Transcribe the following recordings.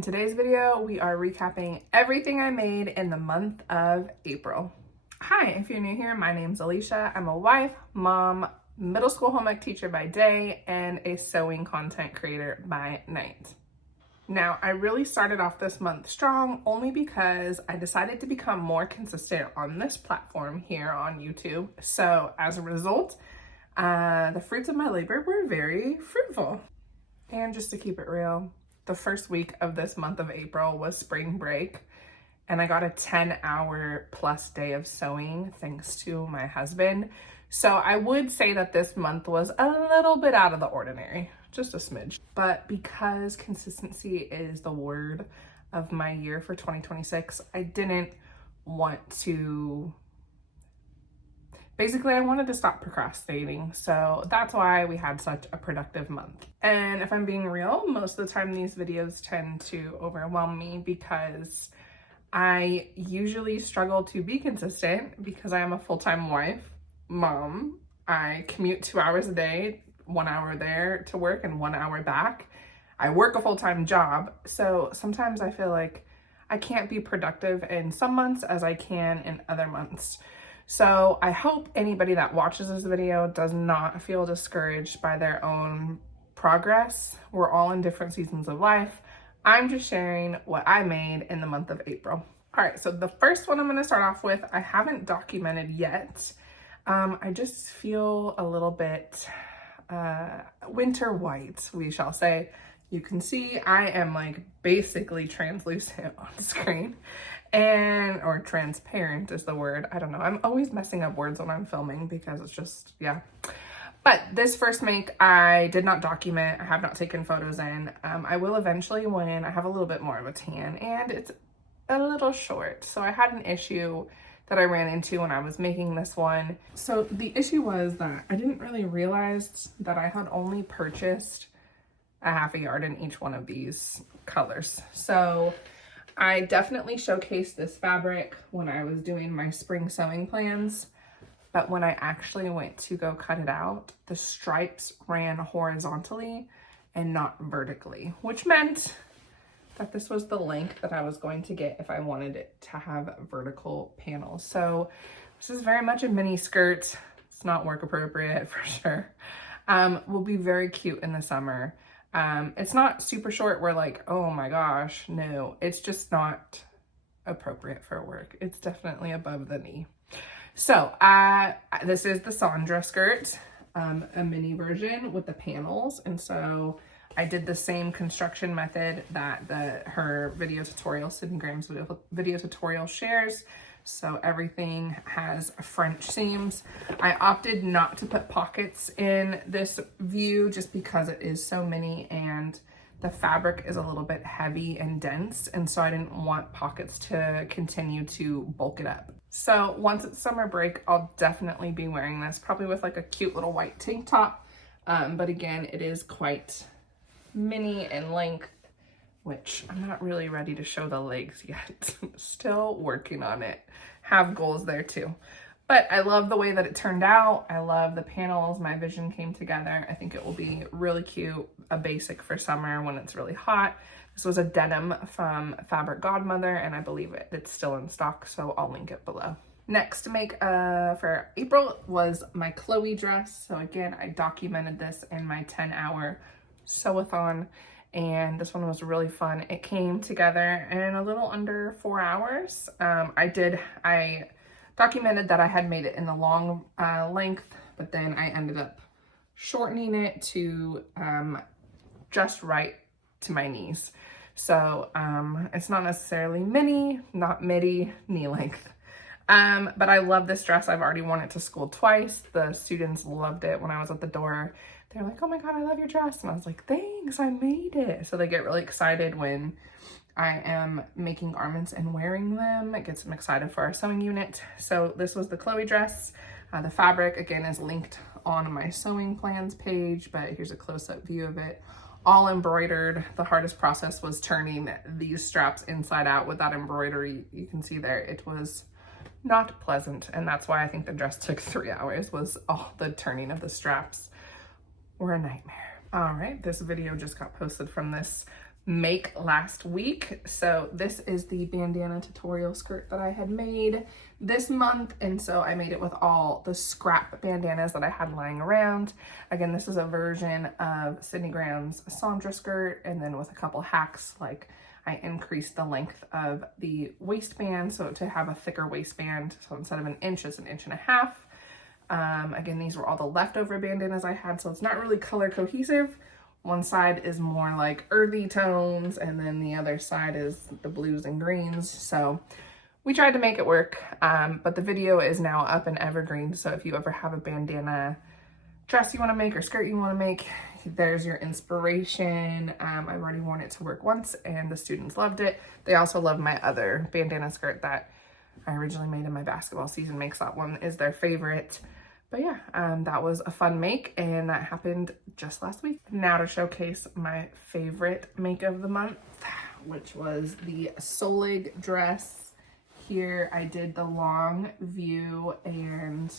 In today's video, we are recapping everything I made in the month of April. Hi, if you're new here, my name's Alisha. I'm a wife, mom, middle school home ec teacher by day, and a sewing content creator by night. Now, I really started off this month strong only because I decided to become more consistent on this platform here on YouTube. So as a result, the fruits of my labor were very fruitful. And just to keep it real, the first week of this month of April was spring break, and I got a 10-hour plus day of sewing thanks to my husband. So I would say that this month was a little bit out of the ordinary, just a smidge. But because consistency is the word of my year for 2026, I didn't want to... Basically, I wanted to stop procrastinating, so that's why we had such a productive month. And if I'm being real, most of the time these videos tend to overwhelm me because I usually struggle to be consistent because I am a full-time wife, mom. I commute 2 hours a day, 1 hour there to work and 1 hour back. I work a full-time job, so sometimes I feel like I can't be productive in some months as I can in other months. So I hope anybody that watches this video does not feel discouraged by their own progress. We're all in different seasons of life. I'm just sharing what I made in the month of April. All right, so the first one I'm gonna start off with, I haven't documented yet. I just feel a little bit winter white, we shall say. You can see I am like basically translucent on screen, or transparent is the word. I don't know. I'm always messing up words when I'm filming because it's just, yeah. But this first make, I did not document. I have not taken photos in. I will eventually when I have a little bit more of a tan, and it's a little short. So I had an issue that I ran into when I was making this one. So the issue was that I didn't really realize that I had only purchased a half a yard in each one of these colors. So I definitely showcased this fabric when I was doing my spring sewing plans, but when I actually went to go cut it out, the stripes ran horizontally and not vertically, which meant that this was the length that I was going to get if I wanted it to have vertical panels. So this is very much a mini skirt. It's not work appropriate for sure. Will be very cute in the summer. It's not super short where like, oh my gosh, no, it's just not appropriate for work. It's definitely above the knee. So this is the Sandra skirt, a mini version with the panels. And so I did the same construction method that her video tutorial, Sydney Graham's video tutorial shares. So everything has French seams. I opted not to put pockets in this view just because it is so mini and the fabric is a little bit heavy and dense. And so I didn't want pockets to continue to bulk it up. So once it's summer break, I'll definitely be wearing this, probably with like a cute little white tank top. But again, it is quite mini in length, which I'm not really ready to show the legs yet. Still working on it. Have goals there too. But I love the way that it turned out. I love the panels. My vision came together. I think it will be really cute, a basic for summer when it's really hot. This was a denim from Fabric Godmother, and I believe it's still in stock, so I'll link it below. Next to make for April was my Chloe dress. So again, I documented this in my 10-hour sew-a-thon. And this one was really fun. It came together in a little under 4 hours. I documented that I had made it in the long length, but then I ended up shortening it to just right to my knees. So it's not necessarily mini, not midi, knee length. But I love this dress. I've already worn it to school twice. The students loved it when I was at the door. They're like, oh my God, I love your dress. And I was like, thanks, I made it. So they get really excited when I am making garments and wearing them. It gets them excited for our sewing unit. So this was the Chloe dress. The fabric, again, is linked on my sewing plans page, but here's a close-up view of it. All embroidered. The hardest process was turning these straps inside out with that embroidery. You can see there, it was not pleasant. And that's why I think the dress took 3 hours, was all the turning of the straps were a nightmare. All right, this video just got posted from this make last week. So this is the bandana tutorial skirt that I had made this month, and so I made it with all the scrap bandanas that I had lying around. Again, this is a version of Sydney Graham's Sandra skirt, and then with a couple hacks, like I increased the length of the waistband so to have a thicker waistband. So instead of an inch, it's an inch and a half. Again, these were all the leftover bandanas I had, so it's not really color cohesive. One side is more like earthy tones, and then the other side is the blues and greens. So we tried to make it work, but the video is now up in Evergreen. So if you ever have a bandana dress you want to make or skirt you want to make, there's your inspiration. I've already worn it to work once and the students loved it. They also love my other bandana skirt that I originally made in my basketball season makes. That one is their favorite. But yeah, that was a fun make, and that happened just last week. Now to showcase my favorite make of the month, which was the Solig dress. Here I did the long view, and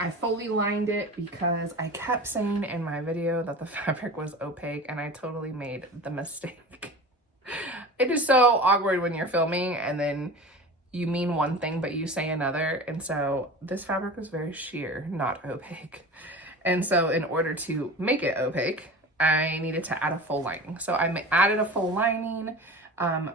I fully lined it because I kept saying in my video that the fabric was opaque, and I totally made the mistake. It is so awkward when you're filming and then you mean one thing, but you say another. And so this fabric was very sheer, not opaque. And so in order to make it opaque, I needed to add a full lining. So I added a full lining,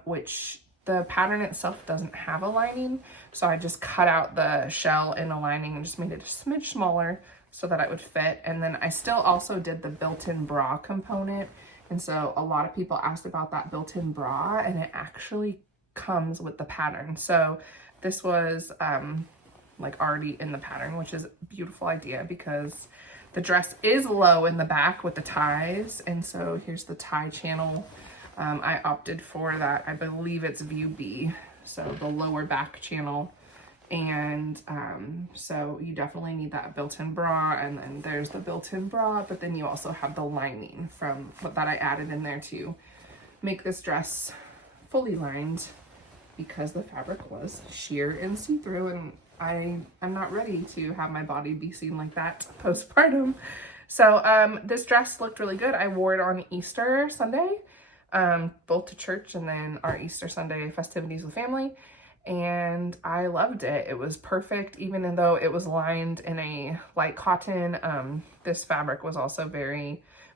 which the pattern itself doesn't have a lining. So I just cut out the shell in the lining and just made it a smidge smaller so that it would fit. And then I still also did the built-in bra component. And so a lot of people asked about that built-in bra, and it actually comes with the pattern. So this was like already in the pattern, which is a beautiful idea because the dress is low in the back with the ties, and so here's the tie channel. I opted for that, I believe it's view B, so the lower back channel. And so you definitely need that built-in bra, and then there's the built-in bra, but then you also have the lining from that I added in there to make this dress fully lined, because the fabric was sheer and see-through, and I'm not ready to have my body be seen like that postpartum. So this dress looked really good. I wore it on Easter Sunday, both to church and then our Easter Sunday festivities with family, and I loved it. It was perfect, even though it was lined in a light cotton. This fabric was also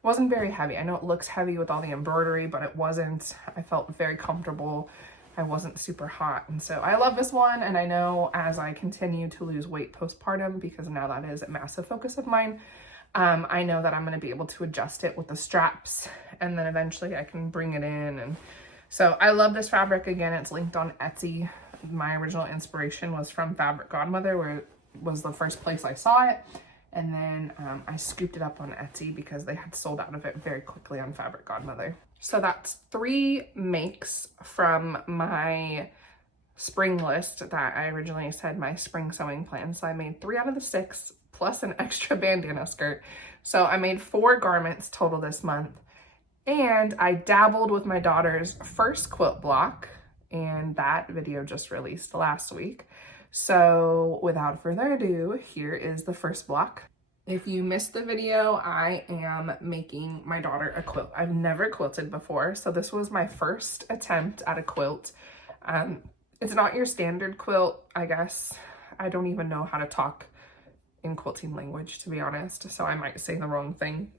wasn't very heavy. I know it looks heavy with all the embroidery, but it wasn't. I felt very comfortable. I wasn't super hot. And so I love this one. And I know as I continue to lose weight postpartum, because now that is a massive focus of mine, I know that I'm going to be able to adjust it with the straps, and then eventually I can bring it in. And so I love this fabric. Again, it's linked on Etsy. My original inspiration was from Fabric Godmother, where it was the first place I saw it. And then I scooped it up on Etsy because they had sold out of it very quickly on Fabric Godmother. So that's 3 makes from my spring list that I originally said my spring sewing plan. So I made 3 out of the 6 plus an extra bandana skirt. So I made 4 garments total this month. And I dabbled with my daughter's first quilt block, and that video just released last week. So without further ado, here is the first block. If you missed the video, I am making my daughter a quilt. I've never quilted before, so this was my first attempt at a quilt. It's not your standard quilt, I guess. I don't even know how to talk in quilting language, to be honest, so I might say the wrong thing.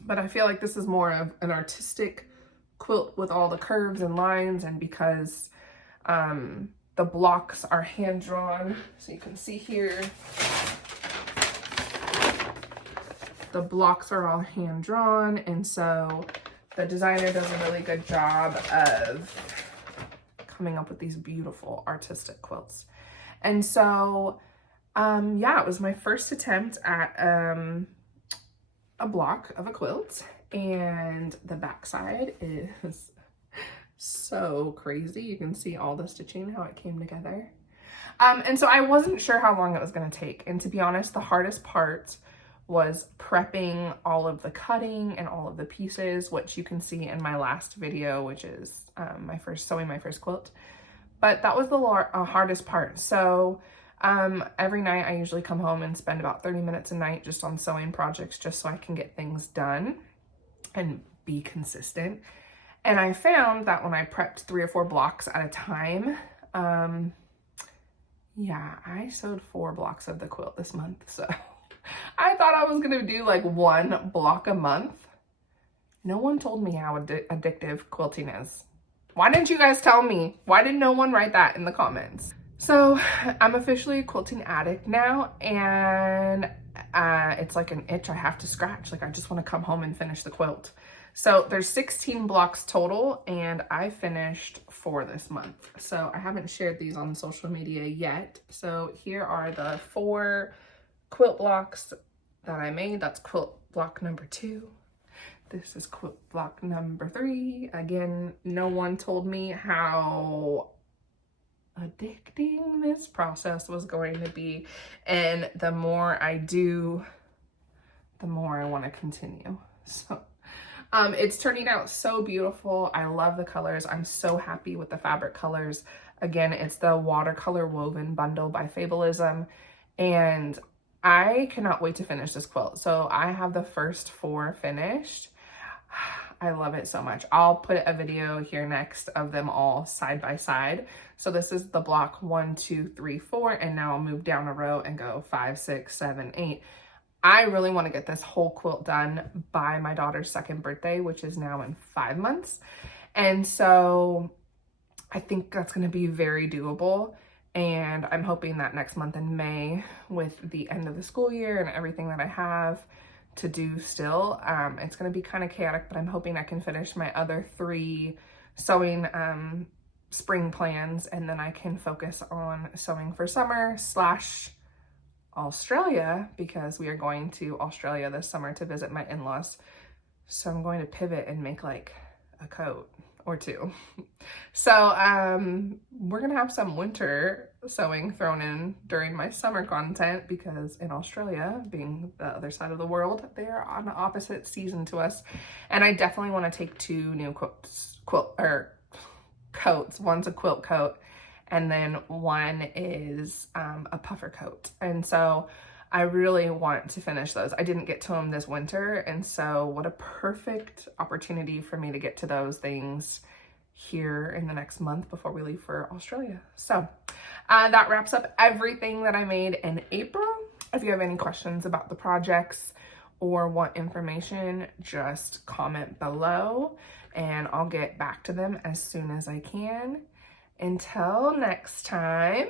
But I feel like this is more of an artistic quilt with all the curves and lines, and because the blocks are hand-drawn, so you can see here, the blocks are all hand-drawn, and so the designer does a really good job of coming up with these beautiful artistic quilts. And so, yeah, it was my first attempt at a block of a quilt, and the backside is so crazy. You can see all the stitching, how it came together. And so I wasn't sure how long it was going to take. And to be honest, the hardest part was prepping all of the cutting and all of the pieces, which you can see in my last video, which is sewing my first quilt. But that was the hardest part. So every night I usually come home and spend about 30 minutes a night just on sewing projects, just so I can get things done and be consistent. And I found that when I prepped 3 or 4 blocks at a time, yeah, I sewed 4 blocks of the quilt this month. So I thought I was gonna do like 1 block a month. No one told me how addictive quilting is. Why didn't you guys tell me? Why did no one write that in the comments? So I'm officially a quilting addict now, and it's like an itch I have to scratch. Like I just want to come home and finish the quilt. So there's 16 blocks total, and I finished 4 this month. So I haven't shared these on social media yet. So here are the 4 quilt blocks that I made. That's quilt block number 2. This is quilt block number 3. Again, no one told me how addicting this process was going to be. And the more I do, the more I want to continue. So it's turning out so beautiful. I love the colors. I'm so happy with the fabric colors. Again, it's the watercolor woven bundle by Fabulism. And I cannot wait to finish this quilt. So I have the first 4 finished. I love it so much. I'll put a video here next of them all side by side. So this is the block 1, 2, 3, 4, and now I'll move down a row and go 5, 6, 7, 8. I really want to get this whole quilt done by my daughter's 2nd birthday, which is now in 5 months. And so I think that's going to be very doable. And I'm hoping that next month in May, with the end of the school year and everything that I have to do still, it's going to be kind of chaotic, but I'm hoping I can finish my other 3 sewing spring plans, and then I can focus on sewing for summer / Australia, because we are going to Australia this summer to visit my in-laws. So I'm going to pivot and make like a coat or 2. So we're gonna have some winter sewing thrown in during my summer content, because in Australia, being the other side of the world, they are on the opposite season to us. And I definitely want to take 2 new coats. One's a quilt coat, and then one is a puffer coat. And so I really want to finish those. I didn't get to them this winter, and so what a perfect opportunity for me to get to those things here in the next month before we leave for Australia. So that wraps up everything that I made in April. If you have any questions about the projects or want information, just comment below and I'll get back to them as soon as I can. Until next time.